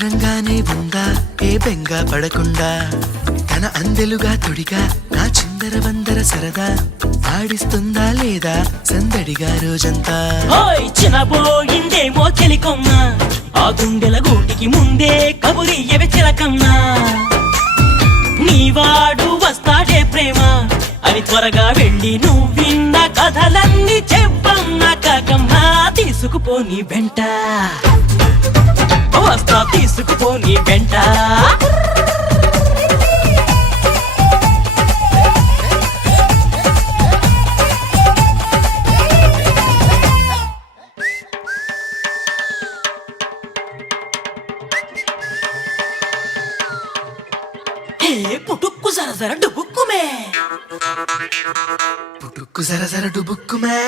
చిత్రంగానే ఉందా ఏ బెంగ పడకుండా తన అందెలుగా తొడిగా నా చిందర వందర సరదా ఆడిస్తుందా లేదా సందడిగా రోజంతా చిన్నబోయిందేమో చెలికొమ్మ ఆ గుండెల గూటికి ముందే కబురియవే చిలకన్నా నీవాడు వస్తాడే ప్రేమ అని త్వరగా వెళ్ళి నువ్వు విన్న కథలన్నీ చెప్పన్నా కాకమ్మా తీసుకుపోని వెంట వస్తా తీసుకుపోని వెంట పుటుక్కు జర జర డుబుక్కుమే పుట్టుక్కు జర జర డుబుక్కుమే